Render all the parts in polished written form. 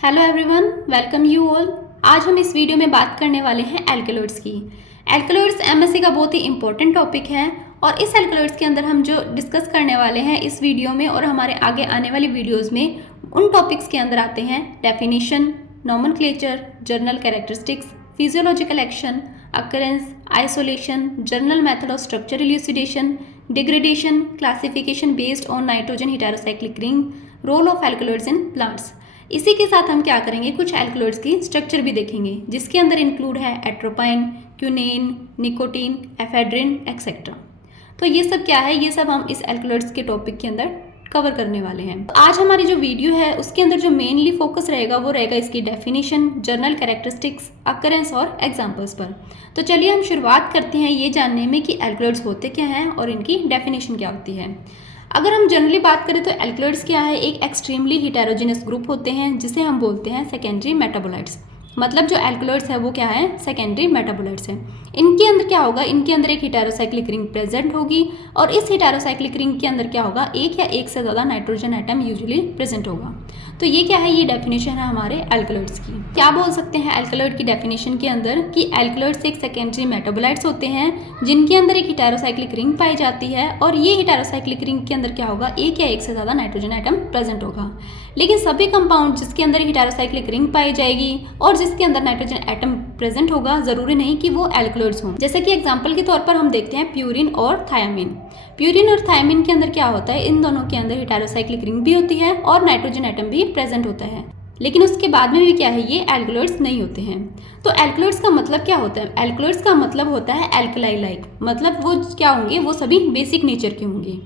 Hello everyone, welcome you all. आज हम इस वीडियो में बात करने वाले हैं एल्कलॉइड्स की। एल्कलॉइड्स एमएससी का बहुत ही इंपॉर्टेंट टॉपिक है और इस एल्कलॉइड्स के अंदर हम जो डिस्कस करने वाले हैं इस वीडियो में और हमारे आगे आने वाली वीडियोस में उन टॉपिक्स के अंदर आते हैं definition, nomenclature, general characteristics, physiological action, occurrence, isolation, general method of structure elucidation, degradation, classification based on nitrogen heterocyclic ring, role of alkaloids in plants. इसी के साथ हम क्या करेंगे, कुछ एल्कलॉइड्स की स्ट्रक्चर भी देखेंगे जिसके अंदर इंक्लूड है एट्रोपाइन, क्यूनेन, निकोटीन, एफेड्रिन एक्सेट्रा। तो ये सब क्या है, ये सब हम इस एल्कलॉइड्स के टॉपिक के अंदर कवर करने वाले हैं। आज हमारी जो वीडियो है उसके अंदर जो मेनली फोकस रहेगा वो रहेगा इसकी डेफिनेशन, जर्नल कैरेक्टरिस्टिक्स, अकरेंस और एग्जांपल्स पर। तो चलिए हम शुरुआत करते हैं ये जानने में कि एल्कलॉइड्स होते क्या हैं और इनकी डेफिनेशन क्या होती है। अगर हम जनरली बात करें तो एल्कलॉइड्स क्या है, एक एक्सट्रीमली हेटेरोजेनस ग्रुप होते हैं जिसे हम बोलते हैं सेकेंडरी मेटाबोलाइट्स। मतलब जो एल्कलॉइड्स है वो क्या है, सेकेंडरी मेटाबोलाइट्स हैं। इनके अंदर क्या होगा, इनके अंदर एक हेटेरोसाइक्लिक रिंग प्रेजेंट होगी और इस हेटेरोसाइक्लिक रिंग के अंदर क्या होगा, एक या एक से ज़्यादा नाइट्रोजन एटम यूजुअली प्रेजेंट होगा। तो ये क्या है, ये डेफिनेशन है हमारे एल्कलॉइड्स की। क्या बोल सकते हैं एल्कलॉइड की डेफिनेशन के अंदर कि एल्कलॉइड्स एक सेकेंडरी मेटाबोलाइट्स होते हैं जिनके अंदर एक हेटेरोसाइक्लिक रिंग पाई जाती है और ये हेटेरोसाइक्लिक रिंग के अंदर क्या होगा, एक या एक से ज़्यादा नाइट्रोजन एटम प्रेजेंट होगा। लेकिन सभी कंपाउंड जिसके अंदर हेटेरोसाइक्लिक रिंग पाई जाएगी और जिसके अंदर नाइट्रोजन एटम प्रेजेंट होगा, जरूरी नहीं कि वो एल्कलॉइड्स हों। जैसे कि एग्जांपल के तौर पर हम देखते हैं प्यूरिन और थायामीन। प्यूरिन और थायामीन के अंदर क्या होता है, इन दोनों के अंदर हेटेरोसाइक्लिक रिंग भी होती है और नाइट्रोजन एटम भी प्रेजेंट होता है, लेकिन उसके बाद में भी क्या है, ये एल्कलॉइड्स नहीं होते हैं। तो एल्कलॉइड्स का मतलब क्या होता है, एल्कलॉइड्स का मतलब होता है एल्कलाई लाइक, मतलब वो क्या होंगे, वो सभी बेसिक नेचर के होंगे।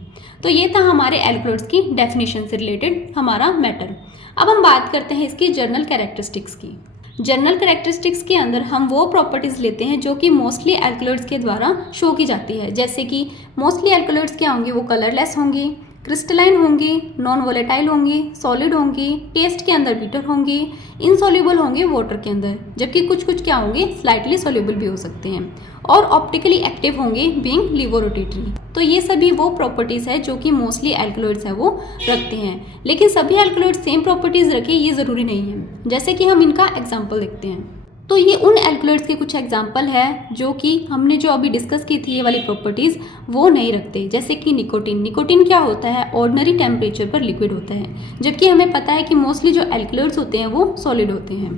तो ये था हमारे एल्कलॉइड्स की डेफिनेशन से रिलेटेड हमारा मैटर। अब हम बात करते हैं इसकी जर्नल कैरेक्टरिस्टिक्स की। जर्नल कैरेक्टरिस्टिक्स के अंदर हम वो प्रॉपर्टीज़ लेते हैं जो कि मोस्टली एल्कलॉइड्स के द्वारा शो की जाती है। जैसे कि मोस्टली एल्कलॉइड्स क्या होंगे, वो कलरलेस होंगी, क्रिस्टलाइन होंगी, नॉन वोलेटाइल होंगी, सॉलिड होंगी, टेस्ट के अंदर बीटर होंगी, इनसॉल्युबल होंगे वाटर के अंदर, जबकि कुछ कुछ क्या होंगे, स्लाइटली सॉल्युबल भी हो सकते हैं, और ऑप्टिकली एक्टिव होंगे बीइंग लिवोरोटेटरी। तो ये सभी वो प्रॉपर्टीज़ है जो कि मोस्टली एल्कलॉइड्स है वो रखते हैं। लेकिन सभी एल्कलॉइड्स सेम प्रॉपर्टीज़ रखें ये ज़रूरी नहीं है। जैसे कि हम इनका एग्जाम्पल देखते हैं। तो ये उन एल्कलॉइड्स के कुछ एग्जाम्पल है जो कि हमने जो अभी डिस्कस की थी ये वाली प्रॉपर्टीज़ वो नहीं रखते। जैसे कि निकोटीन। निकोटीन क्या होता है, ऑर्डिनरी टेम्परेचर पर लिक्विड होता है, जबकि हमें पता है कि मोस्टली जो एल्कलॉइड्स होते हैं वो सॉलिड होते हैं।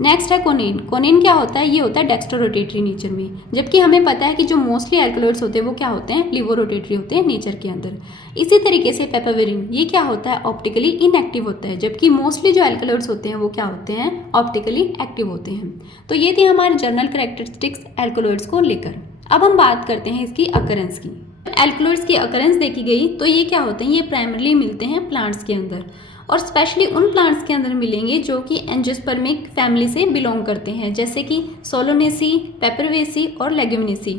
नेक्स्ट है कोनेन। कोनेन क्या होता है, ये होता है डेक्स्ट्रोरोटेटरी नेचर में, जबकि हमें पता है कि जो मोस्टली एल्कलॉइड्स होते हैं वो क्या होते हैं, लिवोरोटेटरी होते हैं नेचर के अंदर। इसी तरीके से पेपावेरिन, ये क्या होता है, ऑप्टिकली इनएक्टिव होता है, जबकि मोस्टली जो एल्कलॉइड्स होते हैं वो क्या होते हैं, ऑप्टिकली एक्टिव होते हैं। तो ये थी हमारे जर्नल कैरेक्टरिस्टिक्स एल्कलॉइड्स को लेकर। अब हम बात करते हैं इसकी अकरेंस की। एल्कलॉइड्स की अकरेंस देखी गई तो ये क्या होते हैं, ये प्राइमरली मिलते हैं प्लांट्स के अंदर और स्पेशली उन प्लांट्स के अंदर मिलेंगे जो कि एंजियोस्पर्मिक फैमिली से बिलोंग करते हैं, जैसे कि सोलोनेसी, पेपरवेसी और लेग्यूमिनेसी।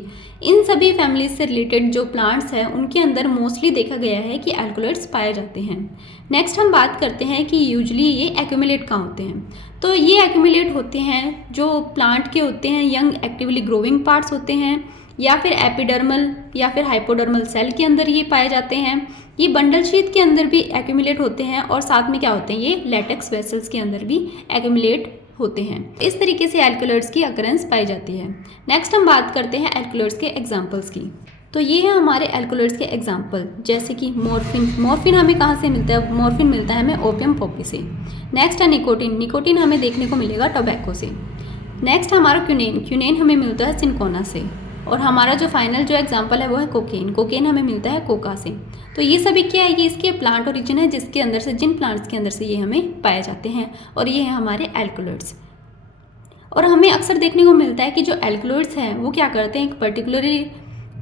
इन सभी फैमिलीज से रिलेटेड जो प्लांट्स हैं उनके अंदर मोस्टली देखा गया है कि एल्कलॉइड्स पाए जाते हैं। नेक्स्ट हम बात करते हैं कि यूजुअली ये एक्यूमुलेट कहाँ होते हैं। तो ये एक्यूमुलेट होते हैं जो प्लांट के होते हैं, यंग एक्टिवली ग्रोइंग पार्ट्स होते हैं, या फिर एपिडर्मल या फिर हाइपोडर्मल सेल के अंदर ये पाए जाते हैं। ये बंडल शीथ के अंदर भी एक्यूमुलेट होते हैं और साथ में क्या होते हैं, ये लैटेक्स वेसल्स के अंदर भी एक्यूमुलेट होते हैं। इस तरीके से एल्कलॉइड्स की अकरेंस पाई जाती है। नेक्स्ट हम बात करते हैं एल्कलॉइड्स के एग्जांपल्स की। तो ये है हमारे एल्कलॉइड्स के एग्जांपल, जैसे कि मॉर्फिन। मॉर्फिन हमें कहाँ से मिलता है, मॉर्फिन मिलता है हमें ओपियम पॉपी से। नेक्स्ट है निकोटीन। निकोटीन हमें देखने को मिलेगा टोबैको से। नेक्स्ट हमारा क्यूनेन। क्यूनेन हमें मिलता है सिनकोना से। और हमारा जो फाइनल जो एग्जांपल है वो है कोकेन। कोकेन हमें मिलता है कोका से। तो ये सभी क्या है, ये इसके प्लांट ओरिजिन है जिसके अंदर से, जिन प्लांट्स के अंदर से ये हमें पाए जाते हैं और ये है हमारे एल्कलॉइड्स। और हमें अक्सर देखने को मिलता है कि जो एल्कलॉइड्स हैं वो क्या करते हैं, एक पर्टिकुलरली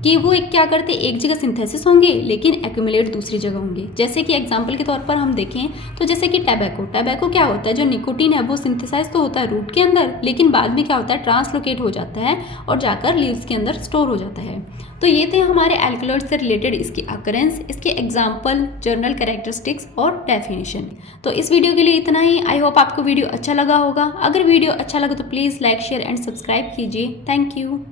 कि वो एक क्या करते हैं, एक जगह सिंथेसिस होंगे लेकिन एक्यूमुलेट दूसरी जगह होंगे। जैसे कि एग्जांपल के तौर पर हम देखें तो जैसे कि टैबैको। टैबैको क्या होता है, जो निकोटीन है वो सिंथेसाइज तो होता है रूट के अंदर, लेकिन बाद में क्या होता है, ट्रांसलोकेट हो जाता है और जाकर लीव्स के अंदर स्टोर हो जाता है। तो ये थे हमारे एल्कलॉइड से रिलेटेड इसकी अकरेंस, इसके एग्जाम्पल, जर्नल कैरेक्टरिस्टिक्स और डेफिनेशन। तो इस वीडियो के लिए इतना ही। आई होप आपको वीडियो अच्छा लगा होगा। अगर वीडियो अच्छा लगा तो please like, share and subscribe कीजिए। Thank you.